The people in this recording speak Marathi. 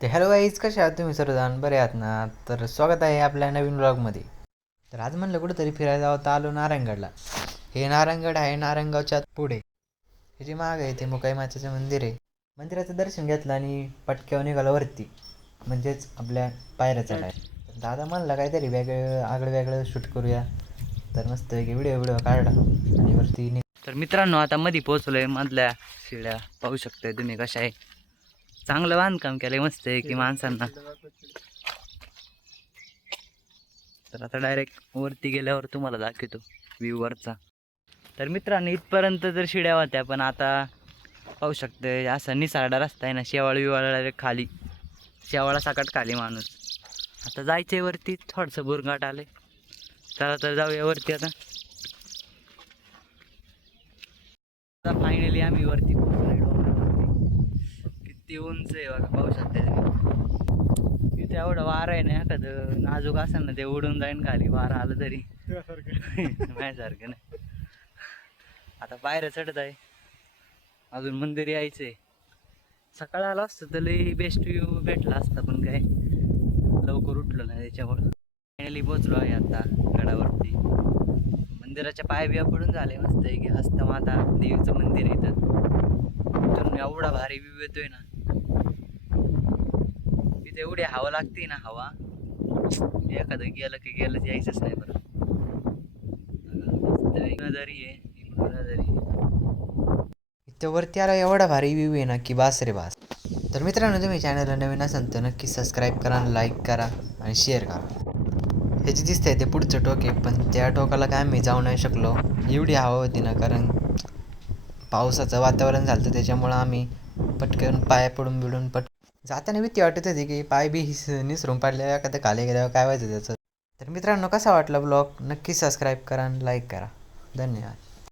ते हॅलो गाईज, कसे आहात तुम्ही सर्वजण? बरे आहात ना? तर स्वागत आहे आपल्या नवीन ब्लॉगमध्ये. तर आज म्हणलं कुठंतरी फिरायला जावं, तर आलो नारायणगडला. हे नारायणगड आहे नारायणगावच्या पुढे. हे जे मागं आहे ते मुकाई मातेचं मंदिर आहे. मंदिराचं दर्शन घेतलं आणि पटक्यावर निघालं वरती, म्हणजेच आपल्या पायऱ्या चढायला. दादा म्हणला काहीतरी वेगळं आगळं वेगळं शूट करूया, तर मस्त व्हिडिओ व्हिडिओ काढला आणि वरती तर मित्रांनो, आता मध्ये पोहोचलोय. मधल्या शिड्या पाहू शकताय तुम्ही कशा आहे. चांगलं बांधकाम केलंय, मस्त आहे की माणसांना. तर आता डायरेक्ट वरती गेल्यावर तुम्हाला दाखवतो व्ह्यू वरचा. तर मित्रांनो, इथपर्यंत तर शिड्या होत्या, पण आता पाहू शकतोय असा निसारडा रस्ता आहे ना, शेवाळ विवाळ डायरेक्ट खाली, शेवाळा साकट खाली माणूस. आता जायचंय वरती, थोडंसं बुरघाट आलंय. चला तर जाऊया वरती आता. फायनली आम्ही वरती पोहोचलोय डोंगरावरती. किती उंच आहे बघा, पाहू शकता तुम्ही. इथे एवढं वारं आहे ना, एखादं नाजूक असेल ना ते उडून जाईन खाली, वारं आलं तरी. माझ्यासारखं नाही. आता पायऱ्या चढत आहे, अजून मंदिर यायचंय. सकाळ आला असतं तर लई बेस्ट व्ह्यू भेटला असता, पण काय लवकर उठलो नाही त्याच्यामुळे. फायनली पोचलो आहे आता गडावरती. मंदिराच्या पाय बिया पडून झाले, मस्त आहे की हस्तमाता देवीचं मंदिर आहे इथं. इथून एवढा भारी व्ह्यू येतोय ना. इथे एवढी हवा लागते ना, हवा एखादं गेलं की गेलं, यायचंच नाही बरं. नजारी आहे, नजारी. इथं वरती आला एवढा भारी व्ह्यू आहे ना की बास रे बास. तर मित्रांनो, तुम्ही चॅनलला नवीन असाल तर नक्की सबस्क्राईब करा, लाईक करा आणि शेअर करा. हे जे दिसतंय ते पुढचं टोक आहे, पण त्या टोकाला काय आम्ही जाऊ नाही शकलो, एवढी हवा होती ना. कारण पावसाचं वातावरण झालं, त्याच्यामुळं आम्ही पटकन पाया पडून बिडून जाताना भीती वाटत होती की पाय बी निसरून पडल्यावर एखादं खाली गेल्यावर काय व्हायचं त्याचं. तर मित्रांनो, कसा वाटला ब्लॉग नक्की सबस्क्राईब करा आणि लाईक करा. धन्यवाद.